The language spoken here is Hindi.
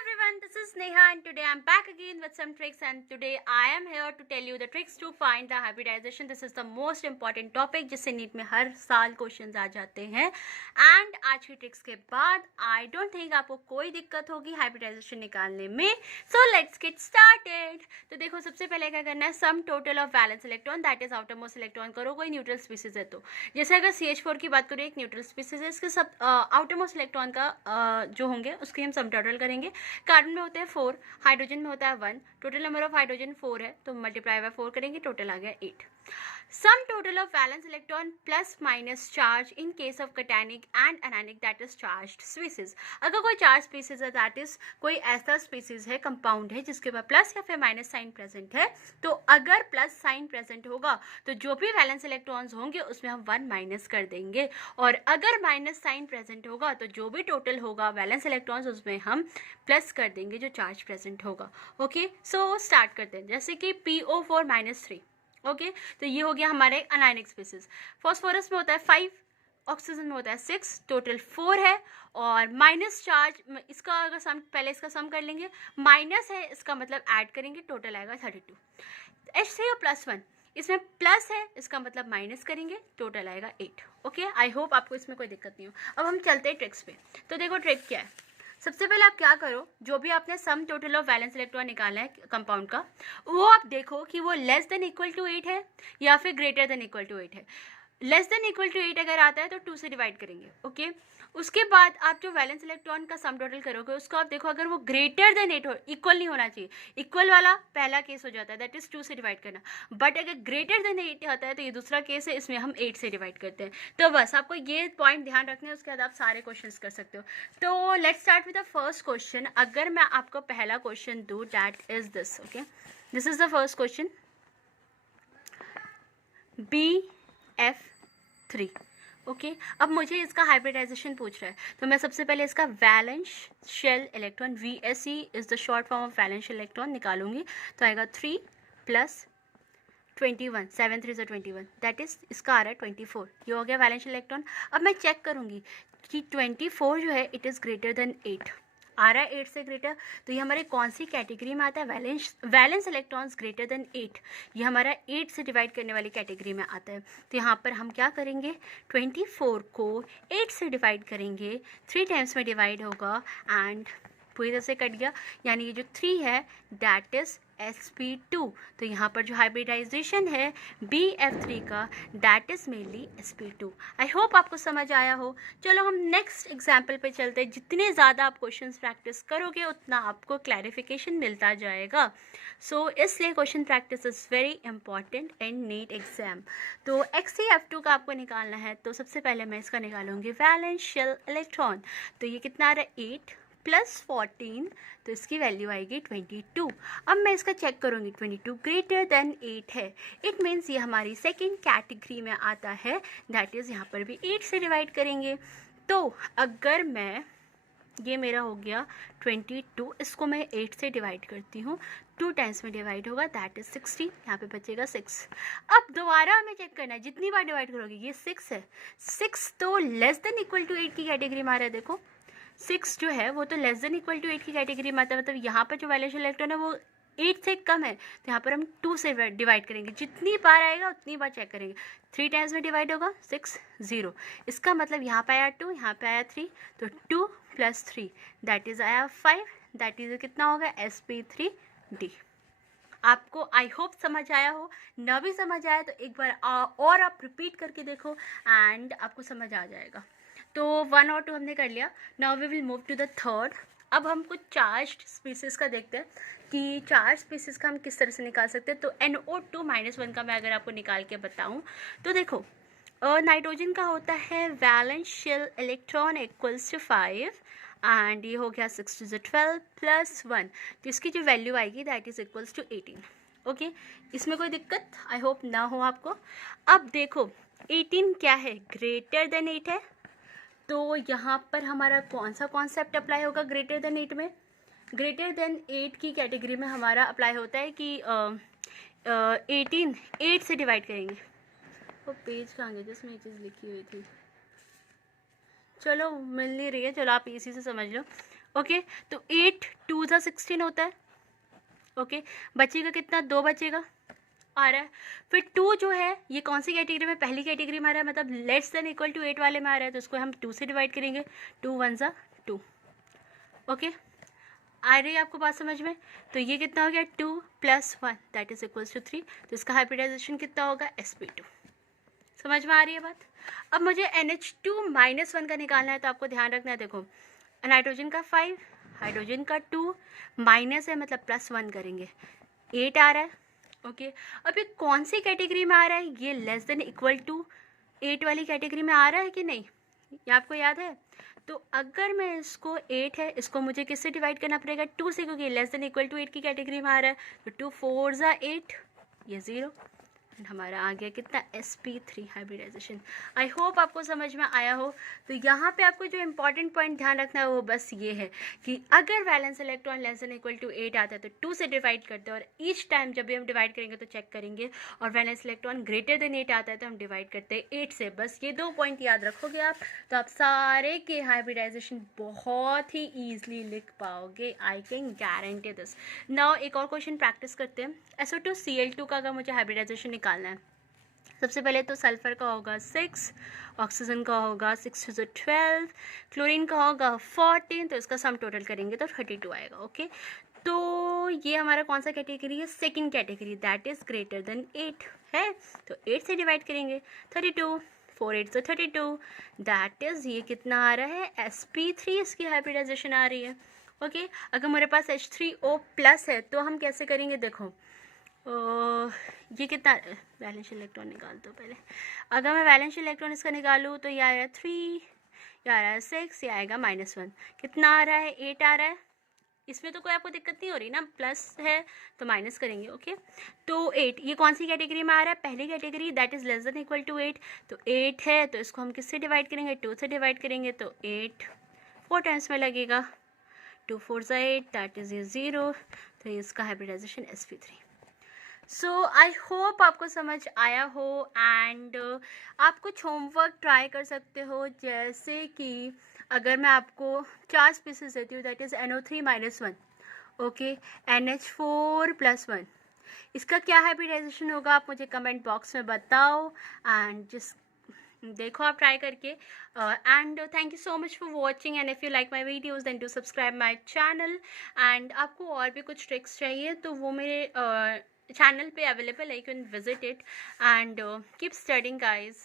everyone, this is Neha and today I'm back again with some tricks and today I am here to tell you the tricks to find the hybridization. This is the most important topic जिससे नीट में हर साल क्वेश्चंस आ जाते हैं एंड आज की ट्रिक्स के बाद आई डोंट थिंक आपको कोई दिक्कत होगी हाइब्रिडाइजेशन निकालने में. So let's get started. तो देखो सबसे पहले क्या करना है, sum total of valence electron that is outer most electron करो. कोई न्यूट्रल स्पीसीज है तो जैसे अगर CH4 की बात करें एक न्यूट्रल स्पीसीज है, इसके सब आउटर मोस्ट इलेक्ट्रॉन का जो होंगे उसके हम सम टोटल करेंगे. कार्बन में होता है 4, हाइड्रोजन में होता है 1, टोटल नंबर ऑफ हाइड्रोजन 4 है तो मल्टीप्लाई बाय 4 करेंगे, टोटल आ गया 8. Sum total of valence electron plus minus charge in case of cationic and anionic that is charged species. अगर कोई चार्ज स्पीसीज है दैट इज कोई ऐसा स्पीसीज है कंपाउंड है जिसके पास प्लस या फिर माइनस साइन प्रेजेंट है, तो अगर प्लस साइन प्रेजेंट होगा तो जो भी वैलेंस इलेक्ट्रॉन्स होंगे उसमें हम 1 माइनस कर देंगे, और अगर माइनस साइन प्रेजेंट होगा तो जो भी टोटल होगा वैलेंस इलेक्ट्रॉन्स उसमें हम प्लस कर देंगे जो चार्ज प्रेजेंट होगा. ओके, सो स्टार्ट करते हैं. जैसे कि PO4 -3. ओके, तो ये हो गया हमारे अनायनिक स्पीसीज. फॉस्फोरस में होता है 5, ऑक्सीजन में होता है 6, टोटल 4 है, और माइनस चार्ज इसका अगर सम पहले इसका सम कर लेंगे, माइनस है इसका मतलब ऐड करेंगे, टोटल आएगा 32. H3O +1 इसमें प्लस है इसका मतलब माइनस करेंगे, टोटल आएगा 8. ओके, आई होप आपको इसमें कोई दिक्कत नहीं हो. अब हम चलते हैं ट्रिक्स पे. तो देखो ट्रिक क्या है. सबसे पहले आप क्या करो, जो भी आपने sum total of valence electron निकाला है कंपाउंड का, वो आप देखो कि वो लेस देन इक्वल टू 8 है या फिर ग्रेटर देन इक्वल टू 8 है. लेस देन इक्वल टू 8 अगर आता है तो 2 से डिवाइड करेंगे. ओके, उसके बाद आप जो वैलेंस इलेक्ट्रॉन का सम टोटल करोगे उसको आप देखो, अगर वो ग्रेटर देन 8 हो, इक्वल नहीं होना चाहिए, इक्वल वाला पहला केस हो जाता है दैट इज 2 से डिवाइड करना, बट अगर ग्रेटर देन 8 होता है तो ये दूसरा केस है, इसमें हम 8 से डिवाइड करते हैं. तो बस आपको ये पॉइंट ध्यान रखना है, उसके बाद आप सारे क्वेश्चंस कर सकते हो. तो let's start with the first question. अगर मैं आपको पहला क्वेश्चन दूँ that is this. Okay, this is the first question, BF3. Okay, अब मुझे इसका हाइब्रिडाइजेशन पूछ रहा है, तो मैं सबसे पहले इसका valence shell electron, VSE is the short form of valence shell electron, निकालूंगी तो आएगा 3 + 21, 7 3 21, दैट इज इसका आ रहा है 24. ये हो गया वैलेंस इलेक्ट्रॉन. अब मैं चेक करूंगी कि 24 जो है इट इज़ ग्रेटर देन 8 आ रहा है, 8 से ग्रेटर, तो ये हमारे कौन सी कैटेगरी में आता है, वैलेंस इलेक्ट्रॉन्स ग्रेटर देन 8, ये हमारा 8 से डिवाइड करने वाली कैटेगरी में आता है. तो यहाँ पर हम क्या करेंगे, 24 को 8 से डिवाइड करेंगे, 3 टाइम्स में डिवाइड होगा एंड पूरी तरह से कट गया, यानी ये जो 3 है दैट इज sp2. तो यहाँ पर जो हाइब्रिडाइजेशन है BF3 का that is mainly sp2. I hope आपको समझ आया हो. चलो हम नेक्स्ट एग्जाम्पल पे चलते हैं. जितने ज़्यादा आप क्वेश्चंस प्रैक्टिस करोगे उतना आपको क्लैरिफिकेशन मिलता जाएगा. सो इसलिए question practice is very important in NEET exam. तो XCF2 का आपको निकालना है, तो सबसे पहले मैं इसका निकालूंगी वैलेंस शेल इलेक्ट्रॉन. तो ये कितना आ रहा है, 8 + 14, तो इसकी वैल्यू आएगी 22. अब मैं इसका चेक करूँगी, 22 ग्रेटर देन 8 है, इट मीन्स ये हमारी सेकेंड कैटेगरी में आता है, दैट इज़ यहाँ पर भी 8 से डिवाइड करेंगे. तो अगर मैं, ये मेरा हो गया 22, इसको मैं 8 से डिवाइड करती हूँ, 2 टाइम्स में डिवाइड होगा दैट इज 60, यहाँ पे बचेगा 6. अब दोबारा हमें चेक करना है, जितनी बार डिवाइड करोगे, ये 6 है, 6 तो लेस देन इक्वल टू 8 की कैटेगरी में आ रहा है. देखो 6 जो है वो तो लेस देन इक्वल टू 8 की कैटेगरी में आता है, मतलब यहाँ पर जो वैलेंस इलेक्ट्रॉन है वो 8 से कम है, तो यहाँ पर हम 2 से डिवाइड करेंगे, जितनी बार आएगा उतनी बार चेक करेंगे. 3 टाइम्स में डिवाइड होगा 6 0, इसका मतलब यहाँ पे आया 2, यहाँ पे आया 3, तो 2 + 3 दैट इज आया 5, दैट इज कितना होगा, sp3d. आपको आई होप समझ आया हो. ना भी समझ आया तो एक बार और आप रिपीट करके देखो एंड आपको समझ आ जाएगा. तो 1 और 2 हमने कर लिया. Now we will move to the third. अब हम कुछ चार्ज्ड स्पीसीज का देखते हैं कि चार्ज स्पीसीज का हम किस तरह से निकाल सकते हैं. तो NO2 -1 का मैं अगर आपको निकाल के बताऊं तो देखो, नाइट्रोजन का होता है valence shell electron equals to 5 and ये हो गया 6 to the 12 + 1, तो इसकी जो वैल्यू आएगी that is equals to 18. Okay, इसमें कोई दिक्कत आई होप ना हो आपको. अब देखो 18 क्या है, ग्रेटर देन 8 है, तो यहाँ पर हमारा कौन सा कॉन्सेप्ट अप्लाई होगा ग्रेटर देन 8 में, ग्रेटर देन 8 की कैटेगरी में हमारा अप्लाई होता है कि 18 8 से डिवाइड करेंगे. वो पेज कहाँ गया जिसमें ये चीज़ लिखी हुई थी, चलो मिल नहीं रही है, चलो आप इसी से समझ लो. ओके, तो 8 2 ज़ा 16 होता है। ओके, बचेगा कितना, 2 बचेगा आ रहा है। फिर 2 जो है ये कौन सी कैटेगरी में, पहली कैटेगरी में आ रहा है, मतलब लेस देन इक्वल टू 8 वाले में आ रहा है, तो इसको हम 2 से डिवाइड करेंगे। 2 1 ज़ा 2। ओके, आ रही है आपको बात समझ में? तो ये कितना हो गया, 2 + 1 दैट इज इक्वल्स टू 3। तो इसका हाइब्रिडाइजेशन कितना होगा, sp2। समझ में आ रही है बात? अब मुझे NH2-1 का निकालना है, तो आपको ध्यान रखना है, देखो नाइट्रोजन का 5, हाइड्रोजन का 2, माइनस है मतलब +1 करेंगे, 8 आ रहा है। ओके, अब ये कौन सी कैटेगरी में आ रहा है, ये लेस देन इक्वल टू 8 वाली कैटेगरी में आ रहा है कि नहीं, ये आपको याद है? तो अगर मैं इसको 8 है, इसको मुझे किससे डिवाइड करना पड़ेगा, 2 से, क्योंकि लेस देन इक्वल टू 8 की कैटेगरी में आ रहा है। तो 2 4 ज़ा 8, ये 0, हमारा आ गया कितना, sp3 हाइब्रिडाइजेशन। आई होप आपको समझ में आया हो। तो यहाँ पे आपको जो इंपॉर्टेंट पॉइंट ध्यान रखना है वो बस ये है कि अगर valence electron less than equal to 8 आता है तो 2 से डिवाइड करते हैं, और ईच टाइम जब भी हम डिवाइड करेंगे तो चेक करेंगे, और वैलेंस इलेक्ट्रॉन ग्रेटर देन 8 आता है तो हम डिवाइड करते हैं 8 से। बस ये 2 पॉइंट याद रखोगे आप, तो आप सारे के हाइब्रिडाइजेशन बहुत ही ईजिली लिख पाओगे, I can guarantee this. Now एक और क्वेश्चन प्रैक्टिस करते हैं। SO2Cl2 का अगर मुझे हाइब्रिडाइजेशन निकालना है, सबसे पहले तो सल्फर का होगा 6, ऑक्सीजन का होगा 6 to 12, क्लोरीन का होगा 14, तो इसका सम टोटल करेंगे तो 32 आएगा। ओके, तो ये हमारा कौन सा कैटेगरी है, second category, that is greater than 8 है, तो 8 से डिवाइड करेंगे, 32, 4 8 से 32, दैट इज ये कितना आ रहा है, sp3 इसकी हाइब्रिडाइजेशन आ रही है। ओके, अगर मेरे पास H3O+ है तो हम कैसे करेंगे, देखो ये कितना, वैलेंस इलेक्ट्रॉन निकाल दो पहले। अगर मैं वैलेंस इलेक्ट्रॉन इसका निकालूँ तो ये आ रहा है 3, ये आ रहा है 6, ये आएगा -1, कितना आ रहा है, 8 आ रहा है। इसमें तो कोई आपको दिक्कत नहीं हो रही ना, प्लस है तो माइनस करेंगे। ओके, तो 8 ये कौन सी कैटेगरी में आ रहा है, पहली category, that is less than equal to 8। तो 8 है तो इसको हम किससे डिवाइड करेंगे, 2 से डिवाइड करेंगे, तो 8 4 टाइम्स में लगेगा, 2 4 ज़ा 8, दैट इज ये 0, तो इसका hybridisation sp3। So I hope आपको समझ आया हो, एंड आप कुछ होमवर्क ट्राई कर सकते हो, जैसे कि अगर मैं आपको 4 स्पीसीज देती हूँ, that is NO3-1, okay, NH4+1, इसका क्या हाइब्रिडाइजेशन होगा, आप मुझे कमेंट बॉक्स में बताओ, एंड जिस देखो आप ट्राई करके। And thank you so much for watching, and if you like my videos then do subscribe my channel. And आपको और भी कुछ ट्रिक्स चाहिए तो वो मेरे चैनल पे अवेलेबल है, you can visit it, and keep studying guys.